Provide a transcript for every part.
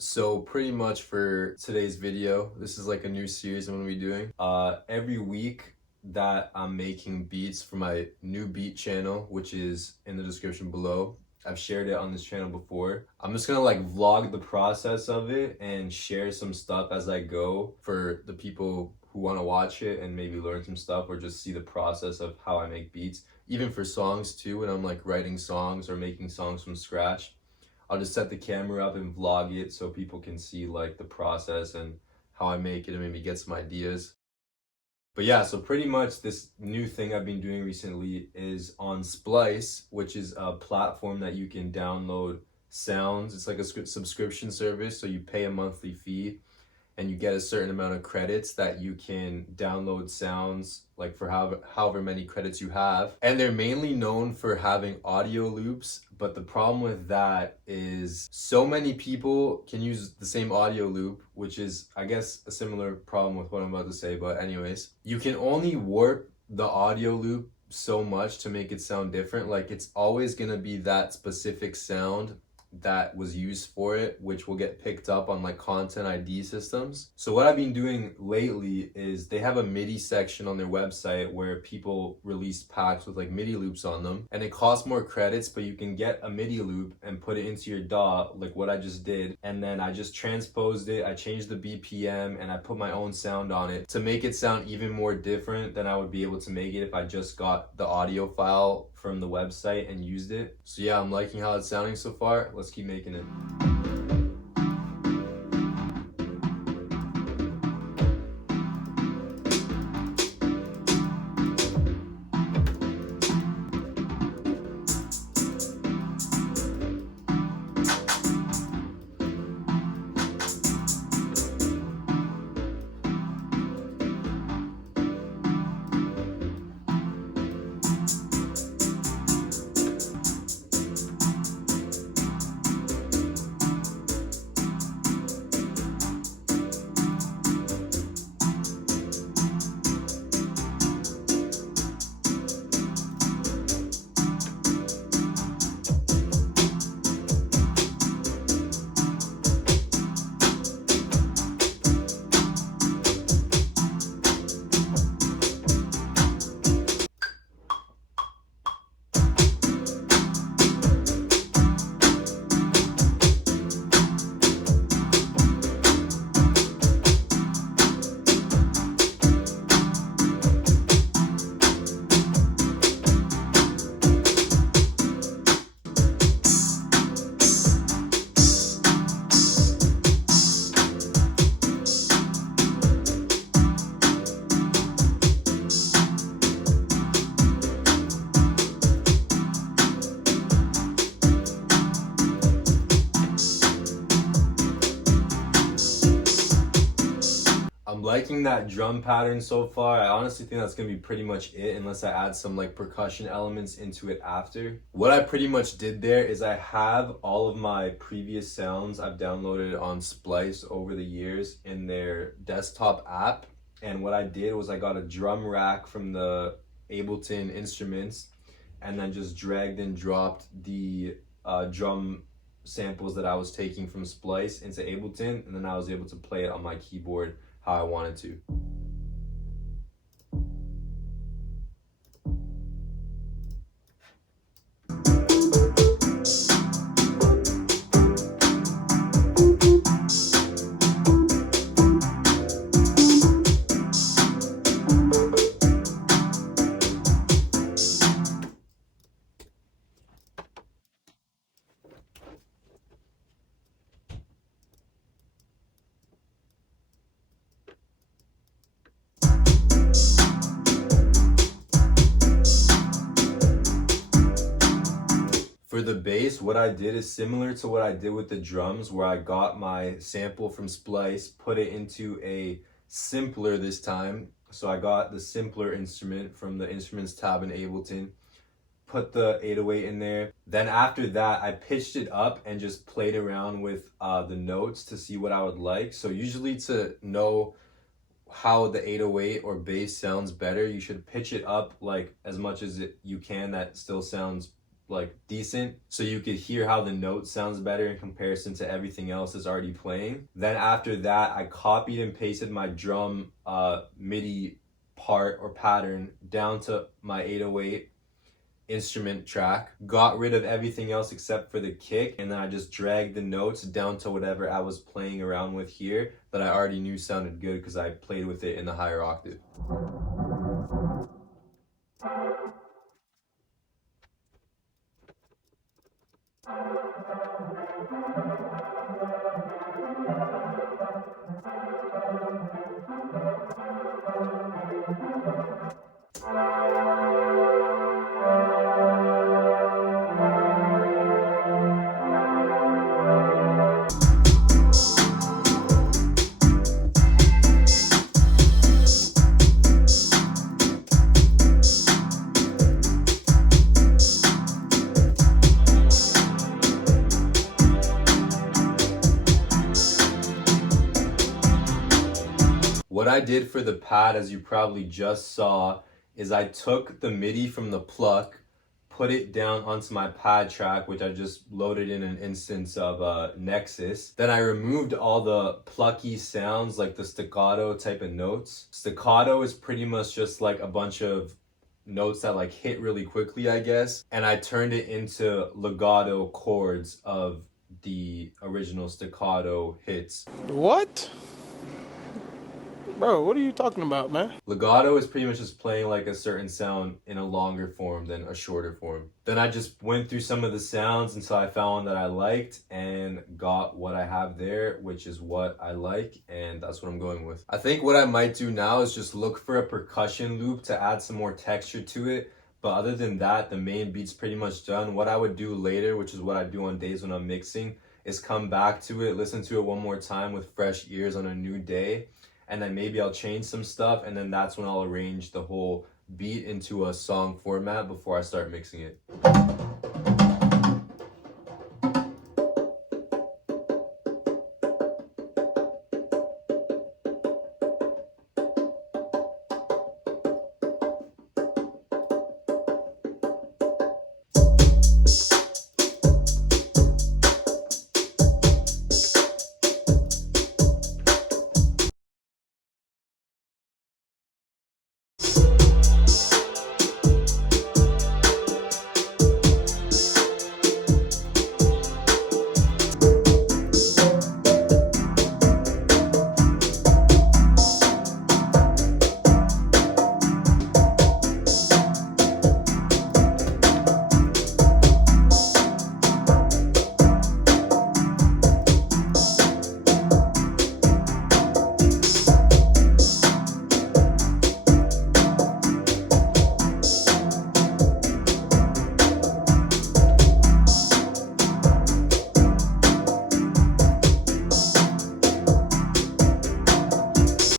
So pretty much for today's video, this is like a new series I'm gonna be doing. Every week that I'm making beats for my new beat channel, which is in the description below. I've shared it on this channel before. I'm just gonna like vlog the process of it and share some stuff as I go for the people who wanna watch it and maybe learn some stuff or just see the process of how I make beats. Even for songs too, when I'm like writing songs or making songs from scratch. I'll just set the camera up and vlog it so people can see like the process and how I make it and maybe get some ideas. But yeah, so pretty much this new thing I've been doing recently is on Splice, which is a platform that you can download sounds. It's like a subscription service, so you pay a monthly fee and you get a certain amount of credits that you can download sounds like for however many credits you have. And they're mainly known for having audio loops, but the problem with that is so many people can use the same audio loop, which is, I guess, a similar problem with what I'm about to say, but anyways, you can only warp the audio loop so much to make it sound different. Like it's always gonna be that specific sound that was used for it, which will get picked up on like content ID systems. So what I've been doing lately is they have a MIDI section on their website where people release packs with like MIDI loops on them, and it costs more credits, but you can get a MIDI loop and put it into your DAW like what I just did, and then I just transposed it, I changed the BPM, and I put my own sound on it to make it sound even more different than I would be able to make it if I just got the audio file from the website and used it. So yeah, I'm liking how it's sounding so far. Let's keep making it. I'm liking that drum pattern so far. I honestly think that's gonna be pretty much it unless I add some like percussion elements into it after. What I pretty much did there is I have all of my previous sounds I've downloaded on Splice over the years in their desktop app. And what I did was I got a drum rack from the Ableton Instruments and then just dragged and dropped the drum samples that I was taking from Splice into Ableton, and then I was able to play it on my keyboard how I wanted to. For the bass, what I did is similar to what I did with the drums, where I got my sample from Splice, put it into a simpler this time. So I got the simpler instrument from the Instruments tab in Ableton, put the 808 in there. Then after that, I pitched it up and just played around with the notes to see what I would like. So usually to know how the 808 or bass sounds better, you should pitch it up like as much as you can that still sounds like decent, so you could hear how the note sounds better in comparison to everything else that's already playing. Then after that, I copied and pasted my drum MIDI part or pattern down to my 808 instrument track, got rid of everything else except for the kick, and then I just dragged the notes down to whatever I was playing around with here that I already knew sounded good because I played with it in the higher octave. What I did for the pad, as you probably just saw, is I took the MIDI from the pluck, put it down onto my pad track, which I just loaded in an instance of Nexus. Then I removed all the plucky sounds, like the staccato type of notes. Staccato is pretty much just like a bunch of notes that like hit really quickly, I guess. And I turned it into legato chords of the original staccato hits. What? Bro, what are you talking about, man? Legato is pretty much just playing like a certain sound in a longer form than a shorter form. Then I just went through some of the sounds until I found one that I liked and got what I have there, which is what I like, and that's what I'm going with. I think what I might do now is just look for a percussion loop to add some more texture to it. But other than that, the main beat's pretty much done. What I would do later, which is what I do on days when I'm mixing, is come back to it, listen to it one more time with fresh ears on a new day, and then maybe I'll change some stuff, and then that's when I'll arrange the whole beat into a song format before I start mixing it.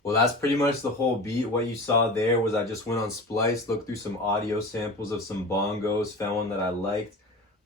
Well, that's pretty much the whole beat. What you saw there was I just went on Splice, looked through some audio samples of some bongos, found one that I liked,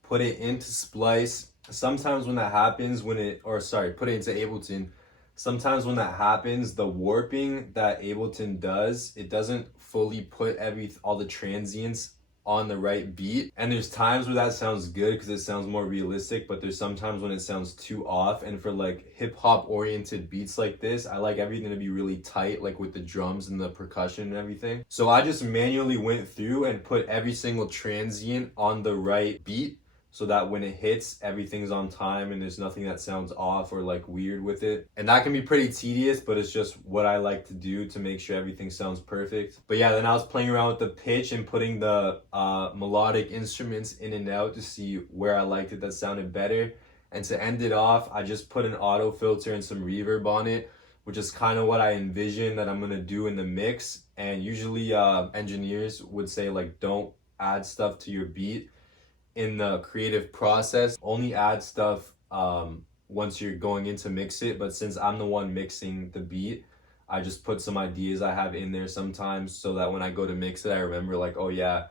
put it into Splice. Sometimes when that happens, put it into Ableton. Sometimes when that happens, the warping that Ableton does, it doesn't fully put all the transients on the right beat. And there's times where that sounds good because it sounds more realistic, but there's sometimes when it sounds too off. And for like hip hop oriented beats like this, I like everything to be really tight, like with the drums and the percussion and everything. So I just manually went through and put every single transient on the right beat, so that when it hits, everything's on time and there's nothing that sounds off or like weird with it. And that can be pretty tedious, but it's just what I like to do to make sure everything sounds perfect. But yeah, then I was playing around with the pitch and putting the melodic instruments in and out to see where I liked it that sounded better. And to end it off, I just put an auto filter and some reverb on it, which is kind of what I envision that I'm gonna do in the mix. And usually engineers would say like, don't add stuff to your beat in the creative process, only add stuff once you're going in to mix it. But since I'm the one mixing the beat, I just put some ideas I have in there sometimes so that when I go to mix it, I remember like, oh yeah,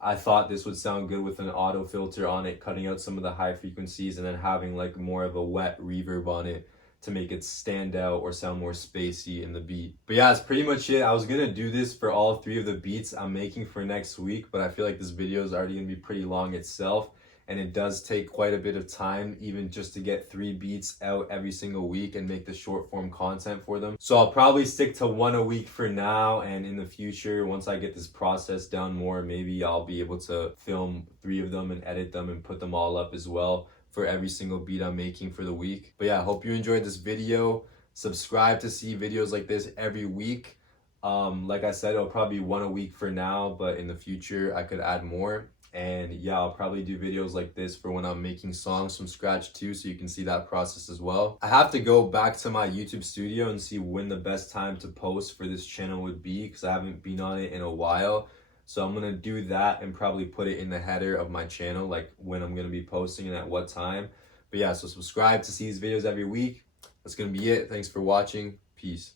I thought this would sound good with an auto filter on it, cutting out some of the high frequencies and then having like more of a wet reverb on it to make it stand out or sound more spacey in the beat. But yeah, that's pretty much it. I was gonna do this for all 3 of the beats I'm making for next week, but I feel like this video is already gonna be pretty long itself. and it does take quite a bit of time even just to get 3 beats out every single week and make the short form content for them. So I'll probably stick to 1 a week for now, and in the future, once I get this process down more, maybe I'll be able to film 3 of them and edit them and put them all up as well for every single beat I'm making for the week. But yeah, I hope you enjoyed this video. Subscribe to see videos like this every week. Like I said, it'll probably be 1 a week for now, but in the future I could add more. And yeah, I'll probably do videos like this for when I'm making songs from scratch too, so you can see that process as well. I have to go back to my YouTube studio and see when the best time to post for this channel would be, because I haven't been on it in a while. So I'm gonna do that and probably put it in the header of my channel, like when I'm gonna be posting and at what time. But yeah, so subscribe to see these videos every week. That's gonna be it. Thanks for watching. Peace.